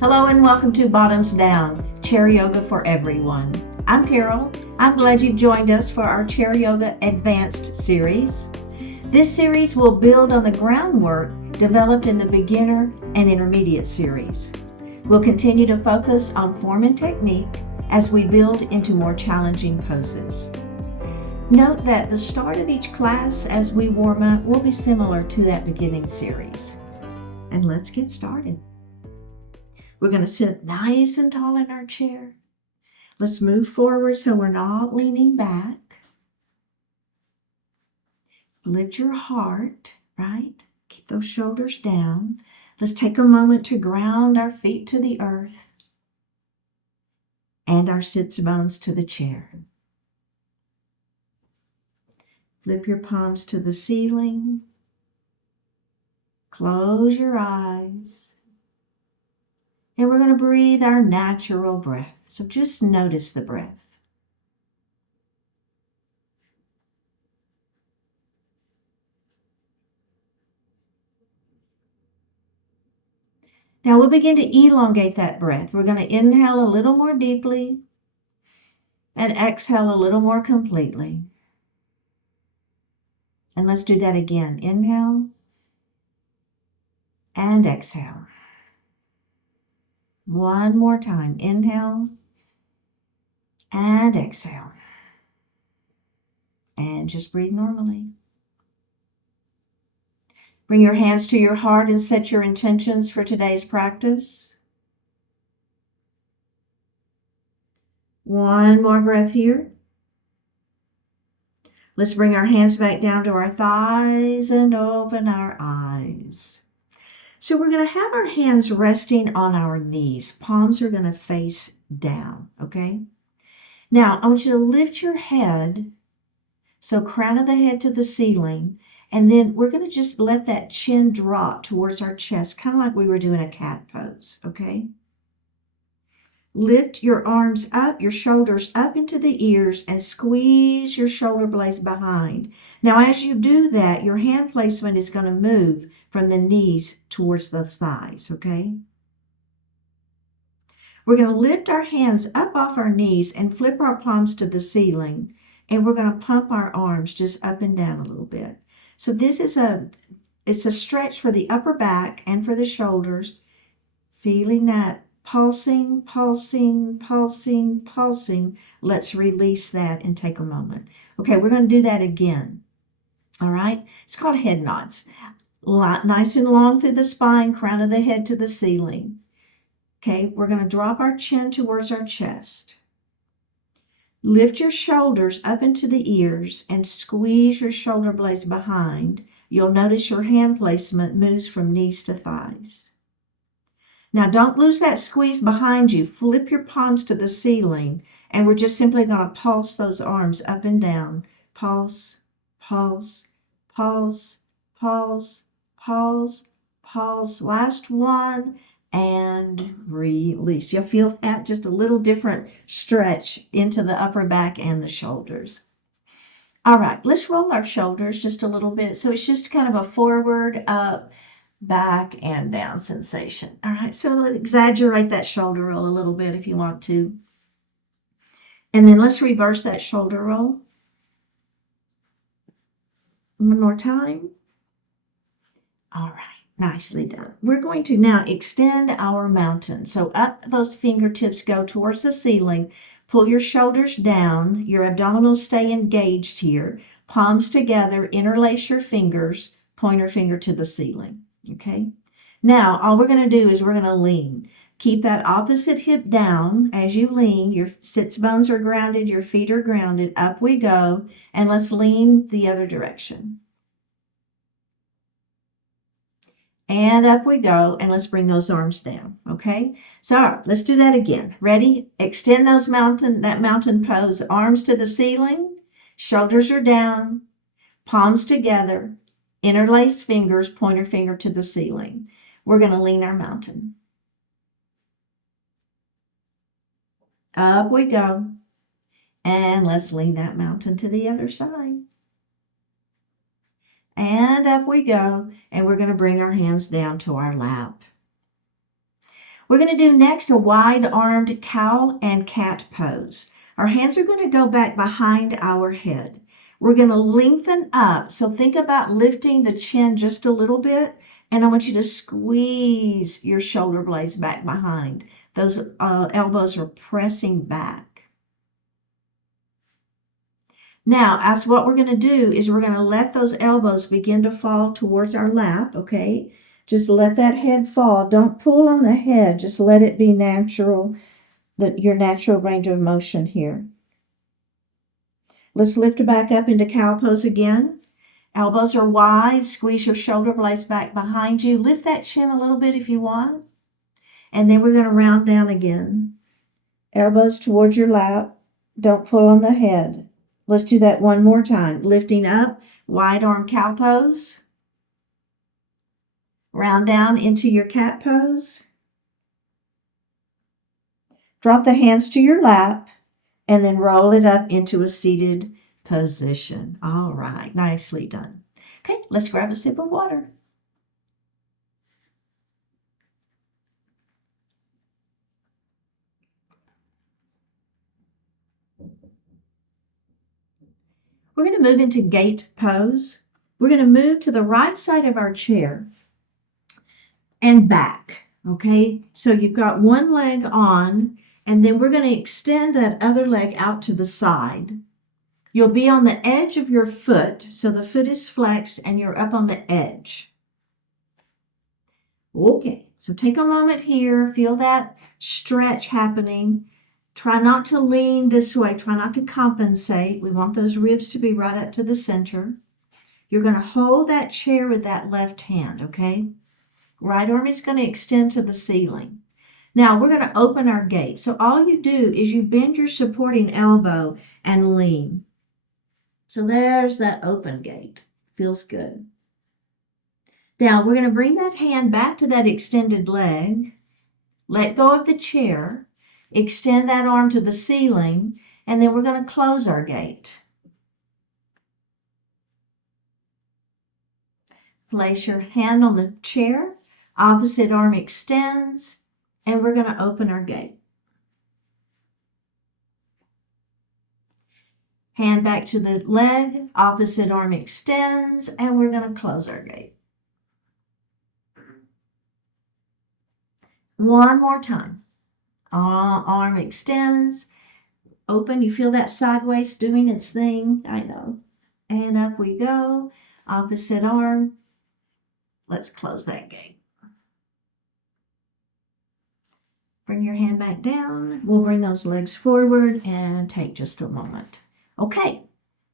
Hello and welcome to Bottoms Down, Chair Yoga for Everyone. I'm Carol. I'm glad you've joined us for our Chair Yoga Advanced series. This series will build on the groundwork developed in the beginner and intermediate series. We'll continue to focus on form and technique as we build into more challenging poses. Note that the start of each class as we warm up will be similar to that beginning series. And let's get started. We're going to sit nice and tall in our chair. Let's move forward so we're not leaning back. Lift your heart, right? Keep those shoulders down. Let's take a moment to ground our feet to the earth and our sits bones to the chair. Flip your palms to the ceiling. Close your eyes. And we're going to breathe our natural breath. So just notice the breath. Now we'll begin to elongate that breath. We're going to inhale a little more deeply and exhale a little more completely. And let's do that again. Inhale and exhale. One more time. Inhale and exhale. And just breathe normally. Bring your hands to your heart and set your intentions for today's practice. One more breath here. Let's bring our hands back down to our thighs and open our eyes. So we're going to have our hands resting on our knees. Palms are going to face down, okay? Now, I want you to lift your head, so crown of the head to the ceiling, and then we're going to just let that chin drop towards our chest, kind of like we were doing a cat pose, okay? Lift your arms up, your shoulders up into the ears, and squeeze your shoulder blades behind. Now, as you do that, your hand placement is going to move from the knees towards the thighs, okay? We're going to lift our hands up off our knees and flip our palms to the ceiling, and we're going to pump our arms just up and down a little bit. So this is it's a stretch for the upper back and for the shoulders, feeling that pulsing, pulsing, pulsing, pulsing. Let's release that and take a moment. Okay, we're going to do that again. All right, it's called head nods. Nice and long through the spine, crown of the head to the ceiling. Okay, we're going to drop our chin towards our chest. Lift your shoulders up into the ears and squeeze your shoulder blades behind. You'll notice your hand placement moves from knees to thighs. Now, don't lose that squeeze behind you. Flip your palms to the ceiling, and we're just simply going to pulse those arms up and down. Pulse, pulse, pulse, pulse, pulse, pulse. Last one, and release. You'll feel that just a little different stretch into the upper back and the shoulders. All right, let's roll our shoulders just a little bit. So it's just kind of a forward, up, back and down sensation. All right, so exaggerate that shoulder roll a little bit if you want to. And then let's reverse that shoulder roll. One more time. All right, nicely done. We're going to now extend our mountain. So up those fingertips go towards the ceiling. Pull your shoulders down. Your abdominals stay engaged here. Palms together, interlace your fingers, pointer finger to the ceiling. Okay, now all we're going to do is we're going to lean. Keep that opposite hip down as you lean. Your sits bones are grounded, your feet are grounded. Up we go, and let's lean the other direction. And up we go, and let's bring those arms down, okay? So all right, let's do that again. Ready? Extend that mountain pose, arms to the ceiling, shoulders are down, palms together. Interlace fingers, pointer finger to the ceiling. We're going to lean our mountain. Up we go. And let's lean that mountain to the other side. And up we go. And we're going to bring our hands down to our lap. We're going to do next a wide-armed cow and cat pose. Our hands are going to go back behind our head. We're going to lengthen up. So think about lifting the chin just a little bit, and I want you to squeeze your shoulder blades back behind. Those elbows are pressing back. Now, as what we're going to do is we're going to let those elbows begin to fall towards our lap, okay? Just let that head fall. Don't pull on the head. Just let it be natural, your natural range of motion here. Let's lift back up into cow pose again. Elbows are wide. Squeeze your shoulder blades back behind you. Lift that chin a little bit if you want. And then we're going to round down again. Elbows towards your lap. Don't pull on the head. Let's do that one more time. Lifting up, wide arm cow pose. Round down into your cat pose. Drop the hands to your lap and then roll it up into a seated position. All right, nicely done. Okay, let's grab a sip of water. We're going to move into gate pose. We're going to move to the right side of our chair and back. Okay, so you've got one leg on, and then we're going to extend that other leg out to the side. You'll be on the edge of your foot, so the foot is flexed and you're up on the edge. Okay, so take a moment here, feel that stretch happening. Try not to lean this way, try not to compensate. We want those ribs to be right up to the center. You're going to hold that chair with that left hand, okay? Right arm is going to extend to the ceiling. Now we're going to open our gate. So all you do is you bend your supporting elbow and lean. So there's that open gate. Feels good. Now we're going to bring that hand back to that extended leg. Let go of the chair. Extend that arm to the ceiling. And then we're going to close our gate. Place your hand on the chair. Opposite arm extends. And we're going to open our gate. Hand back to the leg. Opposite arm extends. And we're going to close our gate. One more time. Arm extends. Open. You feel that sideways doing its thing. I know. And up we go. Opposite arm. Let's close that gate. Bring your hand back down. We'll bring those legs forward and take just a moment. Okay,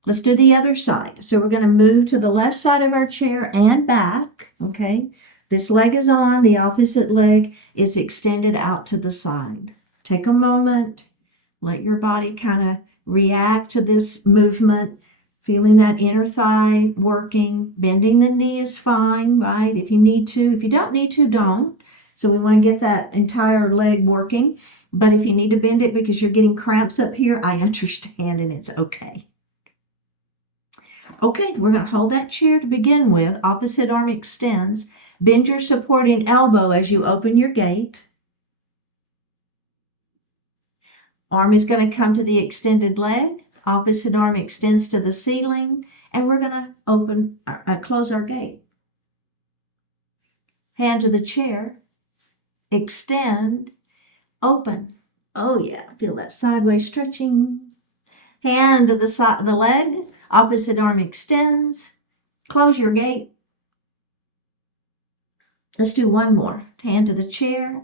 let's do the other side. So we're going to move to the left side of our chair and back. Okay, this leg is on. The opposite leg is extended out to the side. Take a moment. Let your body kind of react to this movement. Feeling that inner thigh working. Bending the knee is fine, right? If you need to. If you don't need to, don't. So we want to get that entire leg working. But if you need to bend it because you're getting cramps up here, I understand and it's okay. Okay, we're going to hold that chair to begin with. Opposite arm extends. Bend your supporting elbow as you open your gate. Arm is going to come to the extended leg. Opposite arm extends to the ceiling. And we're going to close our gate. Hand to the chair. Extend. Open. Oh yeah, feel that sideways stretching. Hand to the side of the leg. Opposite arm extends. Close your gate. Let's do one more. Hand to the chair.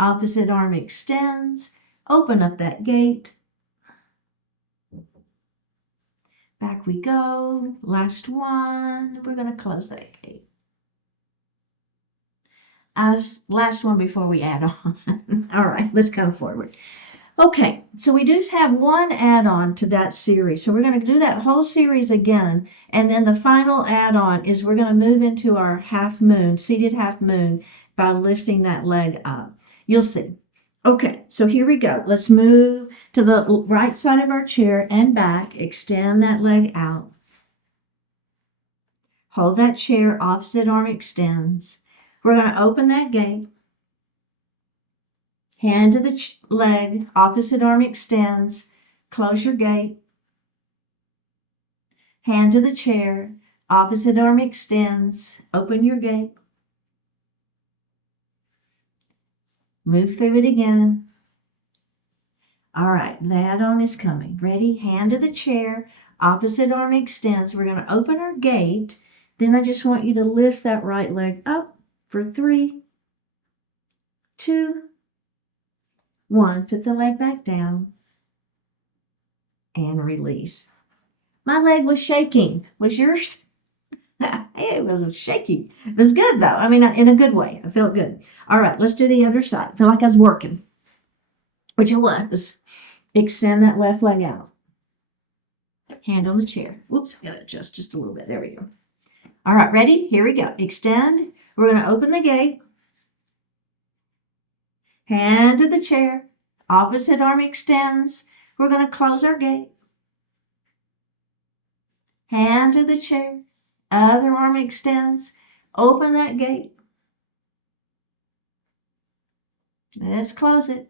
Opposite arm extends. Open up that gate. Back we go. Last one. We're going to close that gate. Last one before we add on. All right, let's come forward. Okay, so we do have one add-on to that series. So we're going to do that whole series again. And then the final add-on is we're going to move into our half moon, seated half moon, by lifting that leg up. You'll see. Okay, so here we go. Let's move to the right side of our chair and back. Extend that leg out. Hold that chair, opposite arm extends. We're going to open that gate. Hand to the leg, opposite arm extends, close your gate. Hand to the chair, opposite arm extends, open your gate. Move through it again. All right, that arm is coming. Ready? Hand to the chair, opposite arm extends. We're going to open our gate. Then I just want you to lift that right leg up for 3, 2, 1. Put the leg back down and release. My leg was shaking. Was yours? It was shaky. It was good though. I mean, in a good way. I felt good. All right, let's do the other side. I feel like I was working, which I was. Extend that left leg out. Hand on the chair. Whoops, I gotta adjust just a little bit. There we go. All right, ready? Here we go. Extend. We're going to open the gate. Hand to the chair. Opposite arm extends. We're going to close our gate. Hand to the chair. Other arm extends. Open that gate. Let's close it.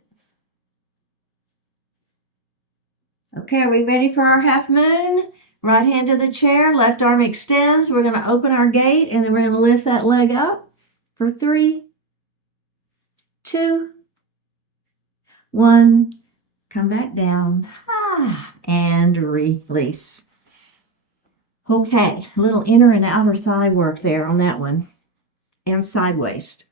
Okay, are we ready for our half moon? Right hand to the chair, left arm extends. We're going to open our gate and then we're going to lift that leg up for 3, 2, 1. Come back down. And release. Okay, a little inner and outer thigh work there on that one. And side waist.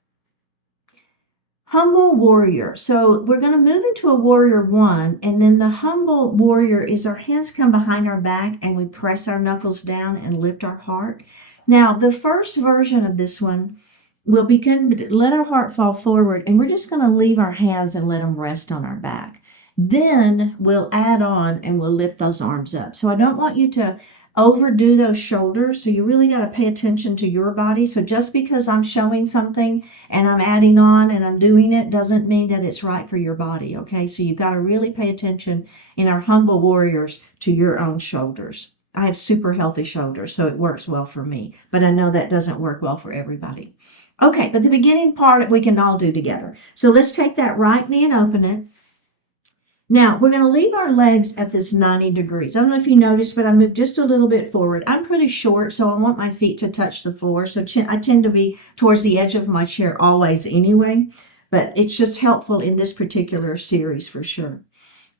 Humble warrior. So we're going to move into a warrior 1, and then the humble warrior is our hands come behind our back and we press our knuckles down and lift our heart. Now, the first version of this one will begin to let our heart fall forward, and we're just going to leave our hands and let them rest on our back. Then we'll add on and we'll lift those arms up. So I don't want you to overdo those shoulders. So you really got to pay attention to your body. So just because I'm showing something and I'm adding on and I'm doing it doesn't mean that it's right for your body. Okay. So you've got to really pay attention in our humble warriors to your own shoulders. I have super healthy shoulders, so it works well for me, but I know that doesn't work well for everybody. Okay. But the beginning part we can all do together. So let's take that right knee and open it. Now, we're going to leave our legs at this 90 degrees. I don't know if you noticed, but I moved just a little bit forward. I'm pretty short, so I want my feet to touch the floor. So I tend to be towards the edge of my chair always anyway, but it's just helpful in this particular series for sure.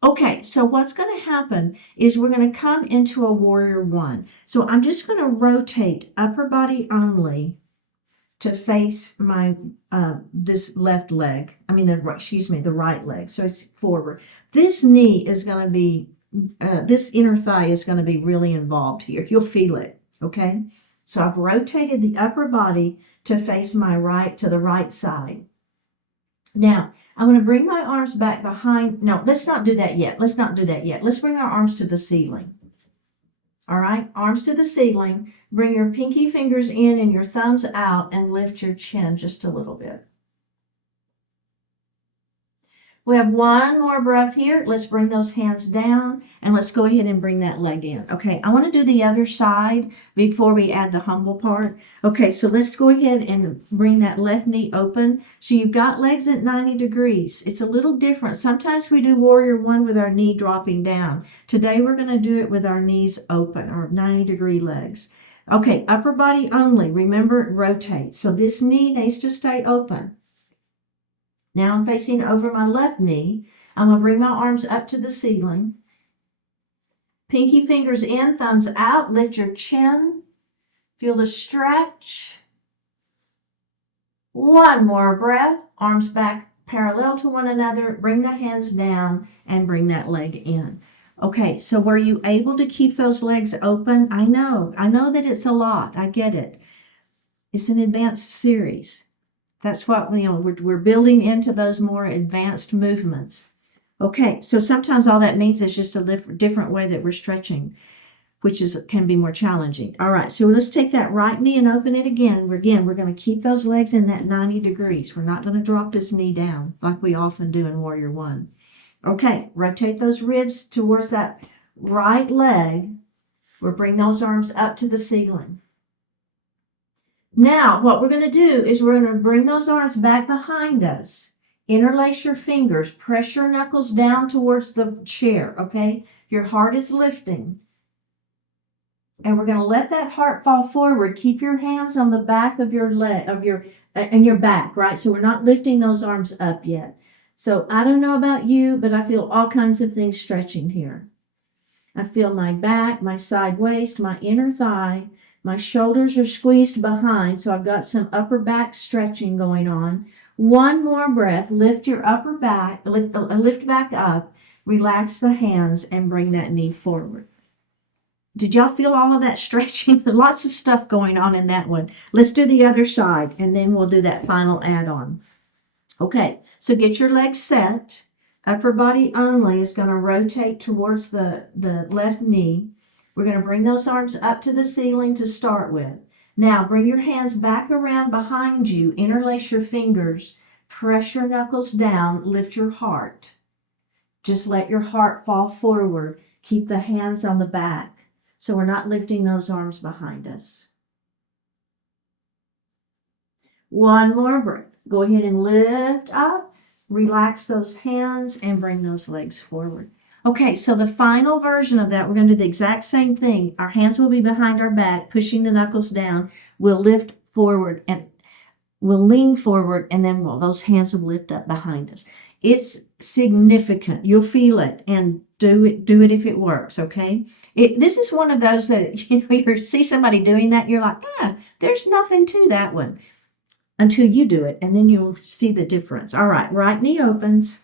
Okay, so what's going to happen is we're going to come into a warrior 1. So I'm just going to rotate upper body only to face my this left leg. I mean, the right leg. So it's forward. This knee is going to be, this inner thigh is going to be really involved here. You'll feel it, okay? So I've rotated the upper body to face my right, to the right side. Now, I'm going to bring my arms back behind. No, let's not do that yet. Let's not do that yet. Let's bring our arms to the ceiling. All right, arms to the ceiling. Bring your pinky fingers in and your thumbs out and lift your chin just a little bit. We have one more breath here. Let's bring those hands down and let's go ahead and bring that leg in. Okay, I want to do the other side before we add the humble part. Okay, so let's go ahead and bring that left knee open. So you've got legs at 90 degrees. It's a little different. Sometimes we do warrior 1 with our knee dropping down. Today we're going to do it with our knees open, or 90-degree legs. Okay, upper body only. Remember, it rotates. So this knee needs to stay open. Now I'm facing over my left knee. I'm going to bring my arms up to the ceiling. Pinky fingers in, thumbs out. Lift your chin. Feel the stretch. One more breath. Arms back parallel to one another. Bring the hands down and bring that leg in. Okay, so were you able to keep those legs open? I know that it's a lot. I get it. It's an advanced series. That's what, we're building into those more advanced movements. Okay, so sometimes all that means is just a different way that we're stretching, which can be more challenging. All right, so let's take that right knee and open it again. We're going to keep those legs in that 90 degrees. We're not going to drop this knee down like we often do in Warrior 1. Okay, rotate those ribs towards that right leg. We'll bring those arms up to the ceiling. Now, what we're going to do is we're going to bring those arms back behind us Interlace your fingers. Press your knuckles down towards the chair, okay? Your heart is lifting. And we're going to let that heart fall forward. Keep your hands on the back of your leg, and your back, right? So we're not lifting those arms up yet. So I don't know about you, but I feel all kinds of things stretching here. I feel my back, my side waist, my inner thigh. My shoulders are squeezed behind, so I've got some upper back stretching going on. One more breath. Lift your upper back, lift back up. Relax the hands and bring that knee forward. Did y'all feel all of that stretching? Lots of stuff going on in that one. Let's do the other side, and then we'll do that final add-on. Okay, so get your legs set. Upper body only is going to rotate towards the left knee. We're going to bring those arms up to the ceiling to start with. Now, bring your hands back around behind you. Interlace your fingers. Press your knuckles down. Lift your heart. Just let your heart fall forward. Keep the hands on the back. So we're not lifting those arms behind us. One more breath. Go ahead and lift up. Relax those hands and bring those legs forward. Okay, so the final version of that, we're going to do the exact same thing. Our hands will be behind our back, pushing the knuckles down. We'll lift forward and we'll lean forward, and then those hands will lift up behind us. It's significant. You'll feel it, and do it if it works, okay? This is one of those that, you see somebody doing that, you're like, there's nothing to that one until you do it, and then you'll see the difference. All right knee opens.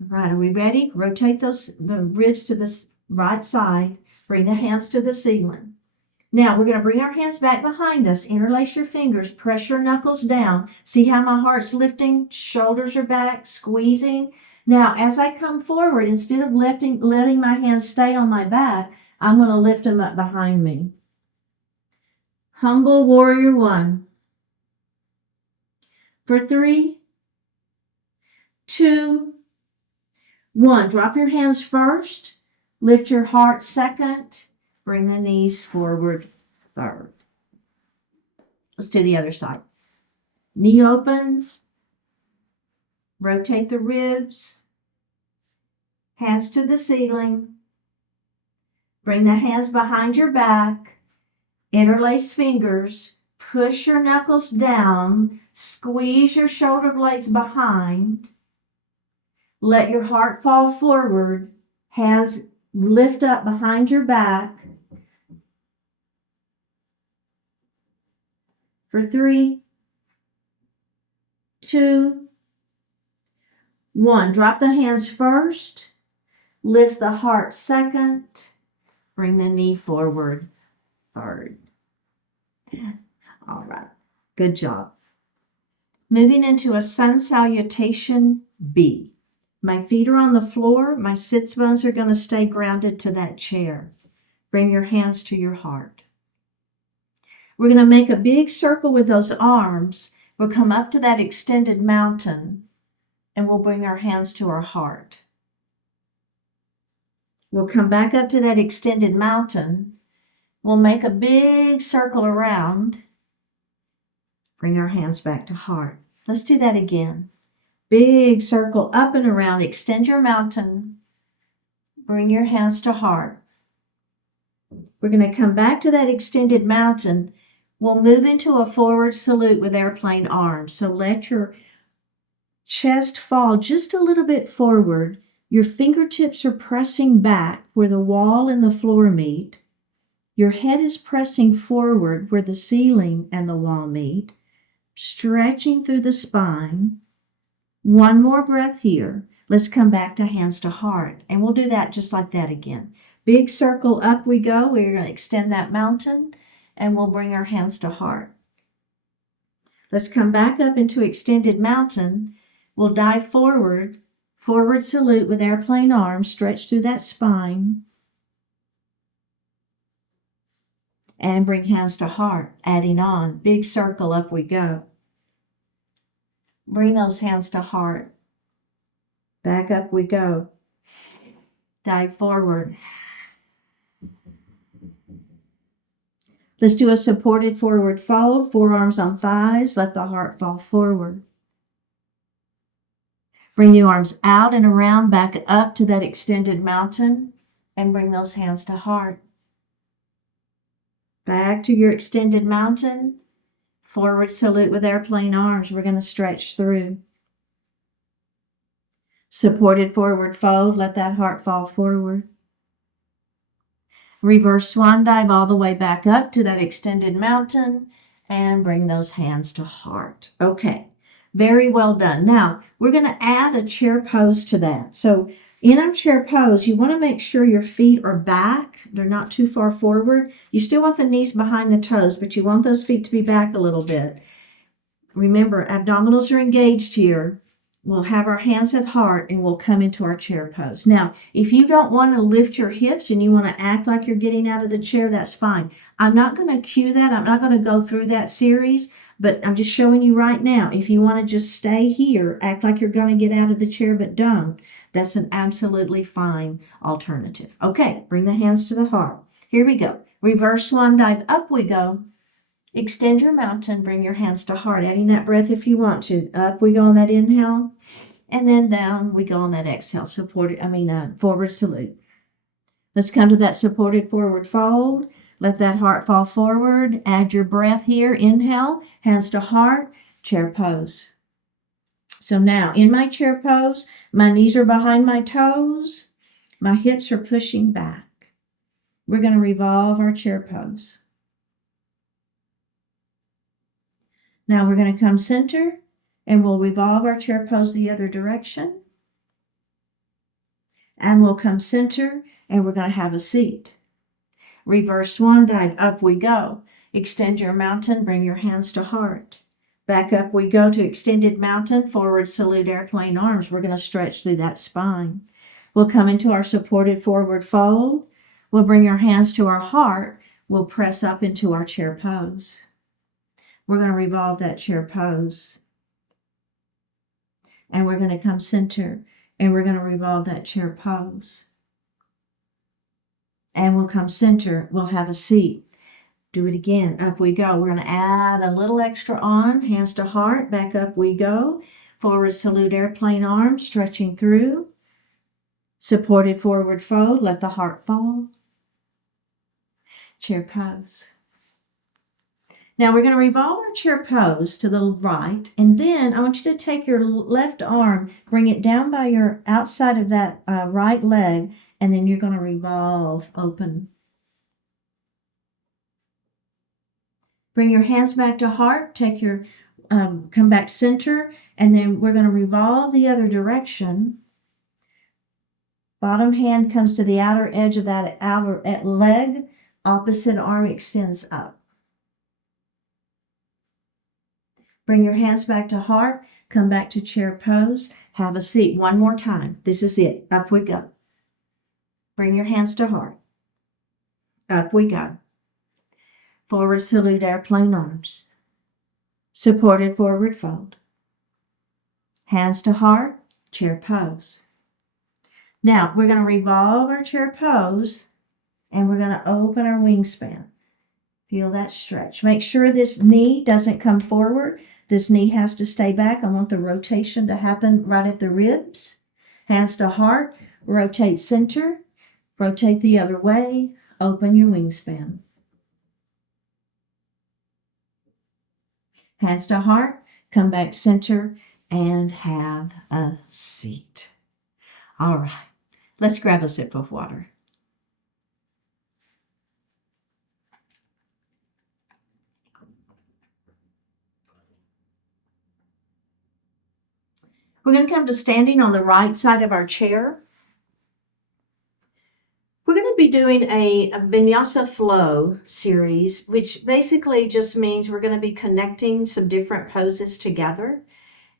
All right, are we ready? Rotate the ribs to the right side. Bring the hands to the ceiling. Now, we're going to bring our hands back behind us. Interlace your fingers. Press your knuckles down. See how my heart's lifting? Shoulders are back, squeezing. Now, as I come forward, instead of letting my hands stay on my back, I'm going to lift them up behind me. Humble warrior one. For 3, 2, 1. Drop your hands first. Lift your heart second. Bring the knees forward third. Let's do the other side. Knee opens. Rotate the ribs. Hands to the ceiling. Bring the hands behind your back. Interlace fingers. Push your knuckles down. Squeeze your shoulder blades behind. Let your heart fall forward. Hands lift up behind your back. For 3, 2, 1. Drop the hands first. Lift the heart second. Bring the knee forward third. All right. Good job. Moving into a Sun Salutation B. My feet are on the floor. My sits bones are going to stay grounded to that chair. Bring your hands to your heart. We're going to make a big circle with those arms. We'll come up to that extended mountain, and we'll bring our hands to our heart. We'll come back up to that extended mountain. We'll make a big circle around. Bring our hands back to heart. Let's do that again. Big circle up and around. Extend your mountain. Bring your hands to heart. We're going to come back to that extended mountain. We'll move into a forward salute with airplane arms. So let your chest fall just a little bit forward. Your fingertips are pressing back where the wall and the floor meet. Your head is pressing forward where the ceiling and the wall meet, stretching through the spine. One more breath here. Let's come back to hands to heart, and we'll do that just like that again. Big circle up we go. We're going to extend that mountain, and we'll bring our hands to heart. Let's come back up into extended mountain. We'll dive forward, forward salute with airplane arms, stretch through that spine, and bring hands to heart, adding on. Big circle up we go. Bring those hands to heart. Back up we go. Dive forward. Let's do a supported forward fold, forearms on thighs. Let the heart fall forward. Bring the arms out and around, back up to that extended mountain, and bring those hands to heart. Back to your extended mountain. Forward salute with airplane arms. We're going to stretch through. Supported forward fold. Let that heart fall forward. Reverse swan dive all the way back up to that extended mountain and bring those hands to heart. Okay, very well done. Now, we're going to add a chair pose to that. So in our chair pose, you want to make sure your feet are back. They're not too far forward. You still want the knees behind the toes, but you want those feet to be back a little bit. Remember, abdominals are engaged here. We'll have our hands at heart and we'll come into our chair pose. Now, if you don't want to lift your hips and you want to act like you're getting out of the chair, that's fine. I'm not going to cue that. I'm not going to go through that series, but I'm just showing you right now. If you want to just stay here, act like you're going to get out of the chair, but don't, that's an absolutely fine alternative. Okay, bring the hands to the heart. Here we go. Reverse swan dive. Up we go. Extend your mountain, bring your hands to heart, adding that breath if you want to. Up we go on that inhale, and then down we go on that exhale. Forward salute. Let's come to that supported forward fold. Let that heart fall forward. Add your breath here. Inhale, hands to heart, chair pose. So now in my chair pose, my knees are behind my toes. My hips are pushing back. We're going to revolve our chair pose. Now we're going to come center and we'll revolve our chair pose the other direction. And we'll come center and we're going to have a seat. Reverse swan dive, up we go. Extend your mountain, bring your hands to heart. Back up we go to extended mountain, forward salute airplane arms. We're going to stretch through that spine. We'll come into our supported forward fold. We'll bring our hands to our heart. We'll press up into our chair pose. We're going to revolve that chair pose. And we're going to come center and we're going to revolve that chair pose. And we'll come center. We'll have a seat. Do it again. Up we go. We're going to add a little extra on. Hands to heart. Back up we go. Forward salute airplane arms. Stretching through. Supported forward fold. Let the heart fall. Chair pose. Now we're going to revolve our chair pose to the right, and then I want you to take your left arm, bring it down by your outside of that right leg, and then you're going to revolve open. Bring your hands back to heart, take your, come back center, and then we're going to revolve the other direction. Bottom hand comes to the outer edge of that outer leg, opposite arm extends up. Bring your hands back to heart. Come back to chair pose. Have a seat. One more time. This is it. Up we go. Bring your hands to heart. Up we go. Forward salute airplane arms. Supported forward fold. Hands to heart. Chair pose. Now we're going to revolve our chair pose and we're going to open our wingspan. Feel that stretch. Make sure this knee doesn't come forward. This knee has to stay back. I want the rotation to happen right at the ribs. Hands to heart. Rotate center. Rotate the other way. Open your wingspan. Hands to heart. Come back center and have a seat. All right. Let's grab a sip of water. We're going to come to standing on the right side of our chair. We're going to be doing a Vinyasa flow series, which basically just means we're going to be connecting some different poses together.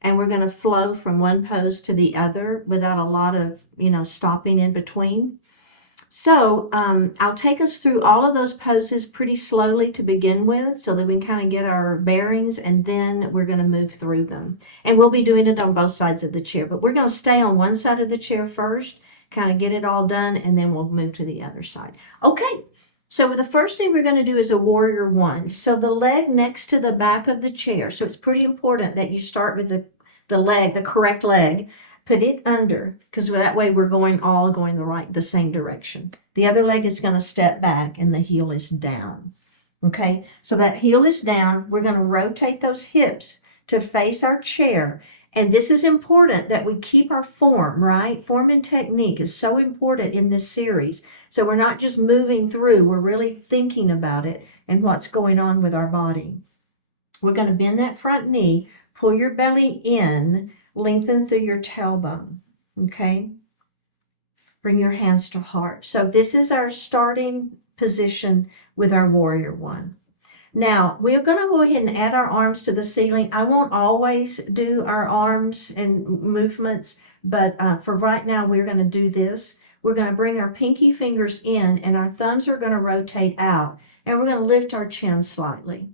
And we're going to flow from one pose to the other without a lot of, stopping in between. So I'll take us through all of those poses pretty slowly to begin with so that we can kind of get our bearings, and then we're going to move through them. And we'll be doing it on both sides of the chair, but we're going to stay on one side of the chair first, kind of get it all done, and then we'll move to the other side. Okay, so the first thing we're going to do is a warrior one. So the leg next to the back of the chair. So it's pretty important that you start with the leg, the correct leg, Put it under, because that way we're all going the same direction. The other leg is going to step back and the heel is down. Okay, so that heel is down. We're going to rotate those hips to face our chair. And this is important that we keep our form, right? Form and technique is so important in this series. So we're not just moving through, we're really thinking about it and what's going on with our body. We're going to bend that front knee, pull your belly in, lengthen through your tailbone, okay? Bring your hands to heart. So this is our starting position with our warrior one. Now, we're going to go ahead and add our arms to the ceiling. I won't always do our arms and movements, but for right now, we're going to do this. We're going to bring our pinky fingers in, and our thumbs are going to rotate out, and we're going to lift our chin slightly.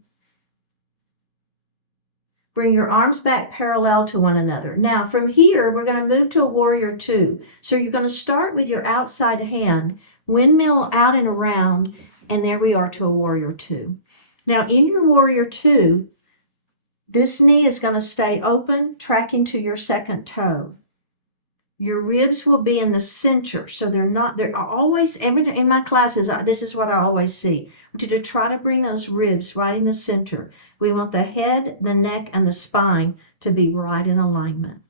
Bring your arms back parallel to one another. Now, from here, we're going to move to a warrior two. So you're going to start with your outside hand, windmill out and around, and there we are to a warrior two. Now, in your warrior two, this knee is going to stay open, tracking to your second toe. Your ribs will be in the center, so they're always, in my classes, this is what I always see. I want you to try to bring those ribs right in the center. We want the head, the neck, and the spine to be right in alignment.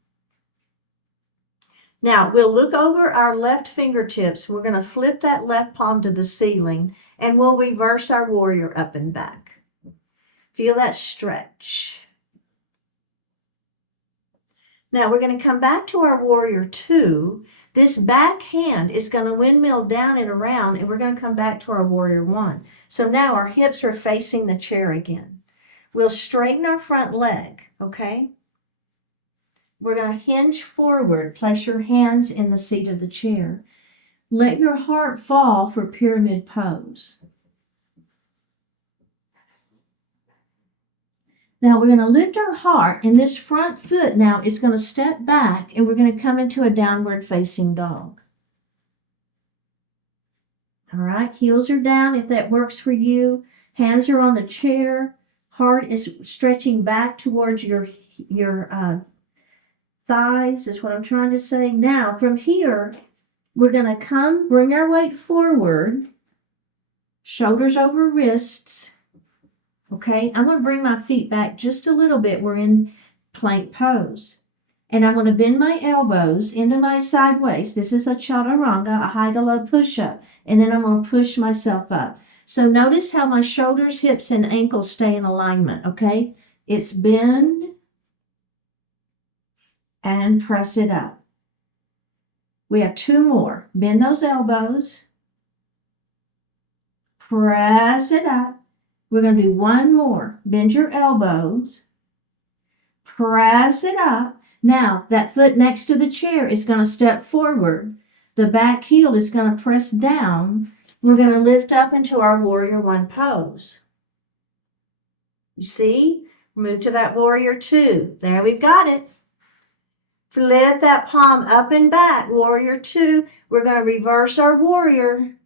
Now, we'll look over our left fingertips. We're going to flip that left palm to the ceiling, and we'll reverse our warrior up and back. Feel that stretch. Now we're going to come back to our warrior two. This back hand is going to windmill down and around, and we're going to come back to our warrior one. So now our hips are facing the chair again. We'll straighten our front leg, okay? We're going to hinge forward. Place your hands in the seat of the chair. Let your heart fall for pyramid pose. Now we're going to lift our heart, and this front foot now is going to step back, and we're going to come into a downward facing dog. All right, heels are down if that works for you. Hands are on the chair. Heart is stretching back towards your thighs, is what I'm trying to say. Now from here, we're going to bring our weight forward, shoulders over wrists. Okay, I'm going to bring my feet back just a little bit. We're in plank pose. And I'm going to bend my elbows into my side waist. This is a chaturanga, a high to low push-up. And then I'm going to push myself up. So notice how my shoulders, hips, and ankles stay in alignment, okay? It's bend and press it up. We have two more. Bend those elbows. Press it up. We're going to do one more. Bend your elbows. Press it up. Now, that foot next to the chair is going to step forward. The back heel is going to press down. We're going to lift up into our warrior one pose. You see? Move to that warrior two. There, we've got it. Lift that palm up and back. Warrior two. We're going to reverse our warrior.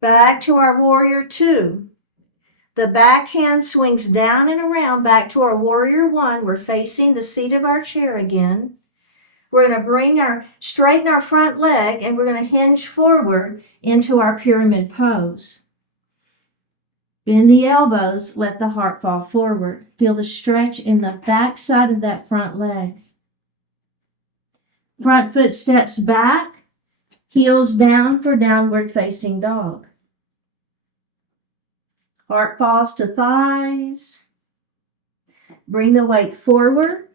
Back to our warrior two. The back hand swings down and around back to our warrior one. We're facing the seat of our chair again. We're going to straighten our front leg, and we're going to hinge forward into our pyramid pose. Bend the elbows, let the heart fall forward. Feel the stretch in the back side of that front leg. Front foot steps back, heels down for downward facing dog. Heart falls to thighs. Bring the weight forward.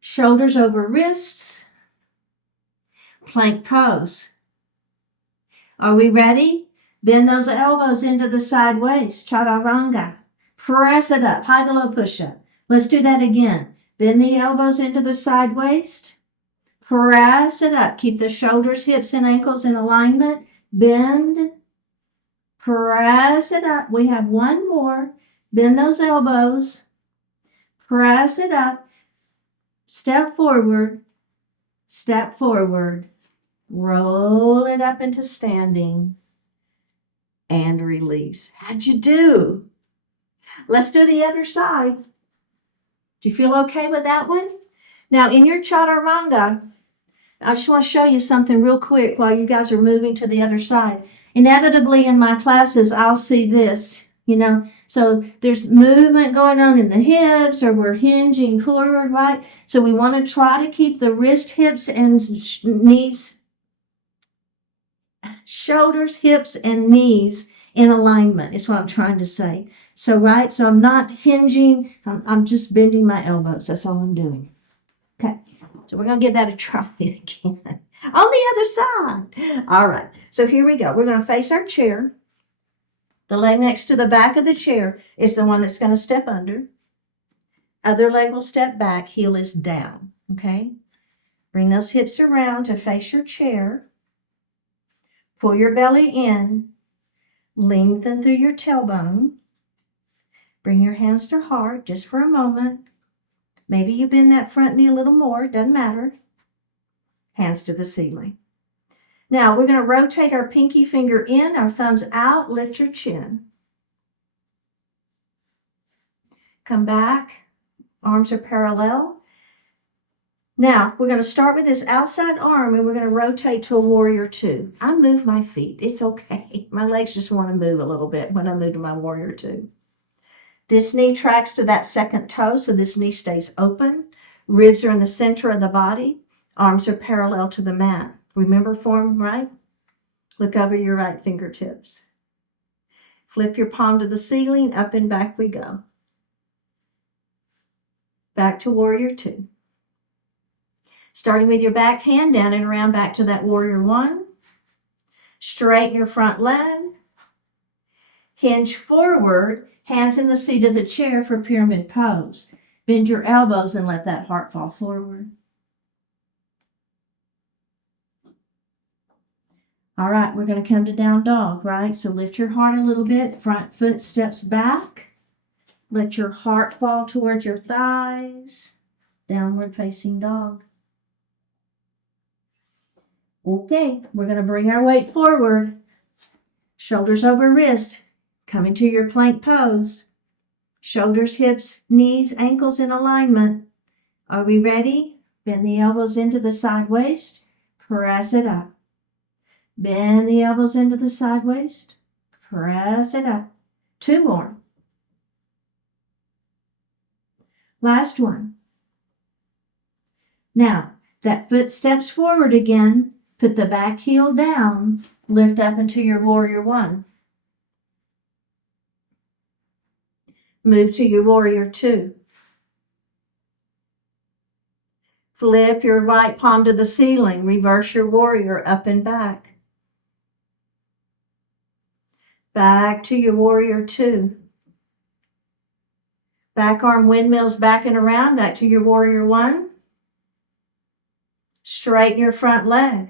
Shoulders over wrists. Plank pose. Are we ready? Bend those elbows into the side waist. Chaturanga. Press it up. High to low push-up. Let's do that again. Bend the elbows into the side waist. Press it up. Keep the shoulders, hips, and ankles in alignment. Bend. Press it up. We have one more. Bend those elbows. Press it up. Step forward. Step forward. Roll it up into standing. And release. How'd you do? Let's do the other side. Do you feel okay with that one? Now, in your chaturanga, I just want to show you something real quick while you guys are moving to the other side. Inevitably in my classes, I'll see this, so there's movement going on in the hips, or we're hinging forward, right? So we want to try to keep the wrist, hips, and knees, shoulders, hips, and knees in alignment is what I'm trying to say. So, right, so I'm not hinging, I'm just bending my elbows. That's all I'm doing. Okay, so we're going to give that a try again on the other side. All right, so here we go. We're going to face our chair. The leg next to the back of the chair is the one that's going to step under. Other leg will step back, heel is down, okay? Bring those hips around to face your chair. Pull your belly in. Lengthen through your tailbone. Bring your hands to heart just for a moment. Maybe you bend that front knee a little more, doesn't matter. Hands to the ceiling. Now we're going to rotate our pinky finger in, our thumbs out, lift your chin. Come back, arms are parallel. Now we're going to start with this outside arm and we're going to rotate to a warrior two. I move my feet, it's okay. My legs just want to move a little bit when I move to my warrior two. This knee tracks to that second toe, so this knee stays open. Ribs are in the center of the body. Arms are parallel to the mat. Remember form, right? Look over your right fingertips. Flip your palm to the ceiling, up and back we go. Back to warrior two. Starting with your back hand, down and around back to that warrior one. Straighten your front leg. Hinge forward, hands in the seat of the chair for pyramid pose. Bend your elbows and let that heart fall forward. All right, we're going to come to down dog, right? So lift your heart a little bit. Front foot steps back. Let your heart fall towards your thighs. Downward facing dog. Okay, we're going to bring our weight forward. Shoulders over wrist. Coming to your plank pose. Shoulders, hips, knees, ankles in alignment. Are we ready? Bend the elbows into the side waist. Press it up. Bend the elbows into the side waist. Press it up. Two more. Last one. Now, that foot steps forward again. Put the back heel down. Lift up into your warrior one. Move to your warrior two. Flip your right palm to the ceiling. Reverse your warrior up and back. Back to your warrior two. Back arm windmills back and around, back to your warrior one. Straighten your front leg.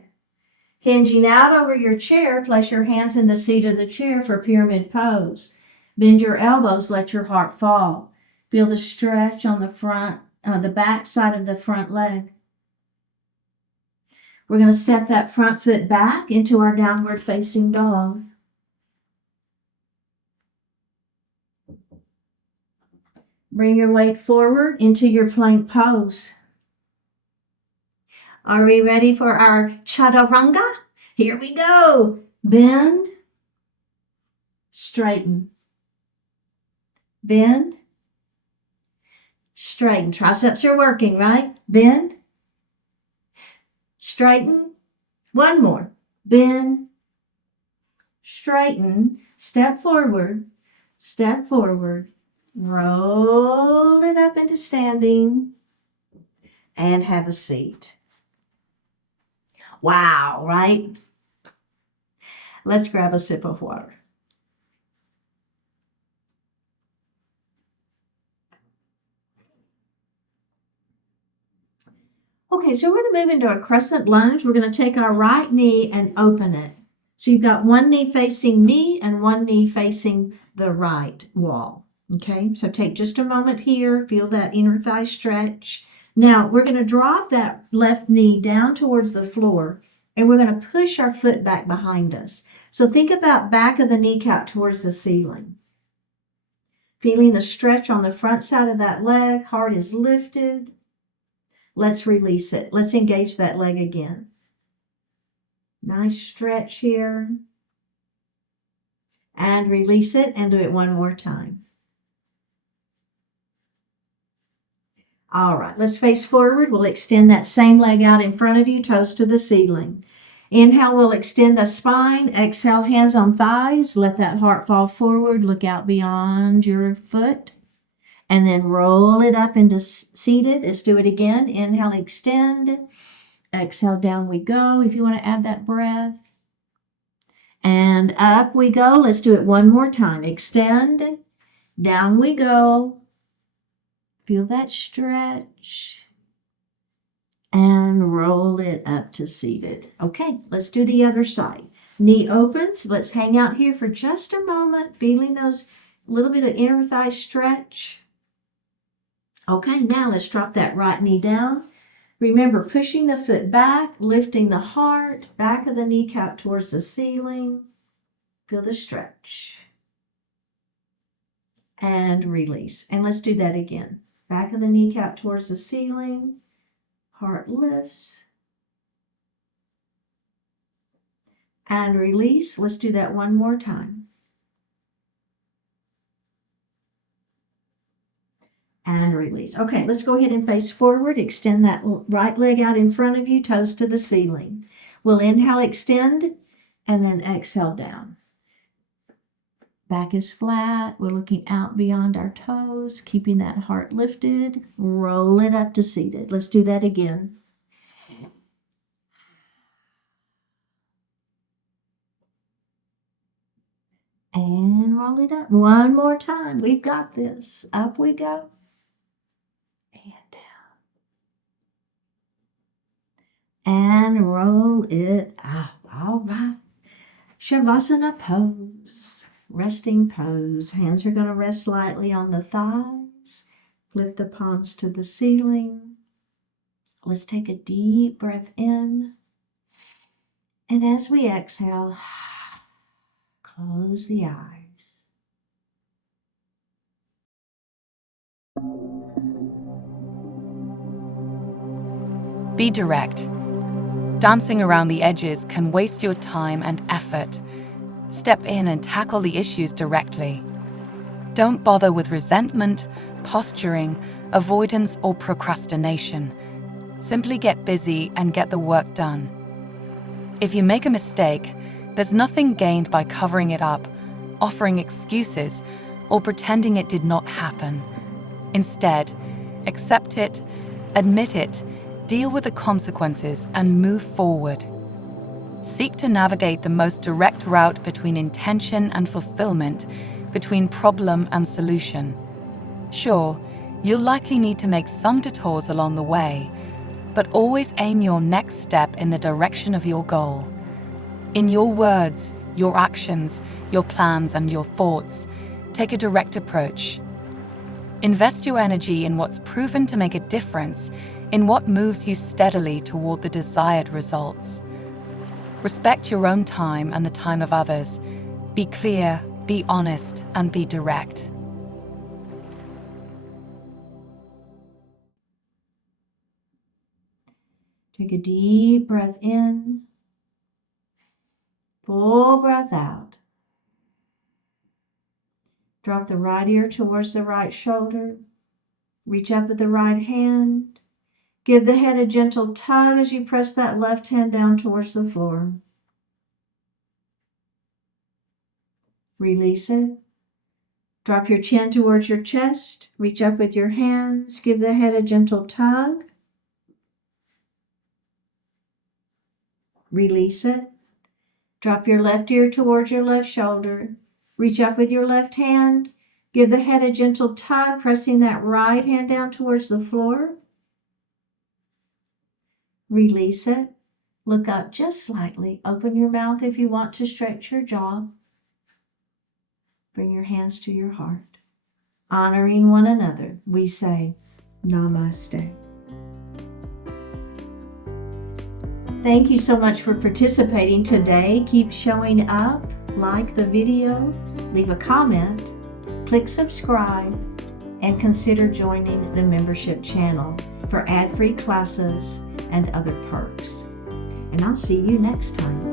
Hinging out over your chair, place your hands in the seat of the chair for pyramid pose. Bend your elbows, let your heart fall. Feel the stretch on the back side of the front leg. We're going to step that front foot back into our downward facing dog. Bring your weight forward into your plank pose. Are we ready for our chaturanga? Here we go. Bend, straighten. Bend, straighten. Triceps are working, right? Bend, straighten. One more. Bend, straighten. Step forward, roll it up into standing, and have a seat. Wow, right? Let's grab a sip of water. Okay, so we're going to move into a crescent lunge. We're going to take our right knee and open it. So you've got one knee facing me and one knee facing the right wall. Okay, so take just a moment here. Feel that inner thigh stretch. Now we're going to drop that left knee down towards the floor and we're going to push our foot back behind us. So think about back of the kneecap towards the ceiling. Feeling the stretch on the front side of that leg. Heart is lifted. Let's release it. Let's engage that leg again. Nice stretch here. And release it and do it one more time. All right, let's face forward. We'll extend that same leg out in front of you, toes to the ceiling. Inhale, we'll extend the spine. Exhale, hands on thighs. Let that heart fall forward. Look out beyond your foot. And then roll it up into seated. Let's do it again. Inhale, extend. Exhale, down we go. If you want to add that breath. And up we go. Let's do it one more time. Extend. Down we go. Feel that stretch. And roll it up to seated. Okay, let's do the other side. Knee opens. Let's hang out here for just a moment, feeling those little bit of inner thigh stretch. Okay, now let's drop that right knee down. Remember, pushing the foot back, lifting the heart, back of the kneecap towards the ceiling. Feel the stretch. And release. And let's do that again. Back of the kneecap towards the ceiling. Heart lifts. And release. Let's do that one more time. And release. Okay, let's go ahead and face forward. Extend that right leg out in front of you, toes to the ceiling. We'll inhale, extend, and then exhale down. Back is flat. We're looking out beyond our toes, keeping that heart lifted. Roll it up to seated. Let's do that again. And roll it up. One more time. We've got this. Up we go. And down. And roll it up. All right. Shavasana pose. Resting pose. Hands are going to rest lightly on the thighs. Flip the palms to the ceiling. Let's take a deep breath in. And as we exhale, close the eyes. Be direct. Dancing around the edges can waste your time and effort. Step in and tackle the issues directly. Don't bother with resentment, posturing, avoidance, or procrastination. Simply get busy and get the work done. If you make a mistake, there's nothing gained by covering it up, offering excuses, or pretending it did not happen. Instead, accept it, admit it, deal with the consequences, and move forward. Seek to navigate the most direct route between intention and fulfillment, between problem and solution. Sure, you'll likely need to make some detours along the way, but always aim your next step in the direction of your goal. In your words, your actions, your plans, and your thoughts, take a direct approach. Invest your energy in what's proven to make a difference, in what moves you steadily toward the desired results. Respect your own time and the time of others. Be clear, be honest, and be direct. Take a deep breath in. Full breath out. Drop the right ear towards the right shoulder. Reach up with the right hand. Give the head a gentle tug as you press that left hand down towards the floor. Release it. Drop your chin towards your chest. Reach up with your hands. Give the head a gentle tug. Release it. Drop your left ear towards your left shoulder. Reach up with your left hand. Give the head a gentle tug, pressing that right hand down towards the floor. Release it. Look up just slightly. Open your mouth if you want to stretch your jaw. Bring your hands to your heart. Honoring one another, we say Namaste. Thank you so much for participating today. Keep showing up. Like the video, leave a comment, click subscribe, and consider joining the membership channel. for ad-free classes and other perks. And I'll see you next time.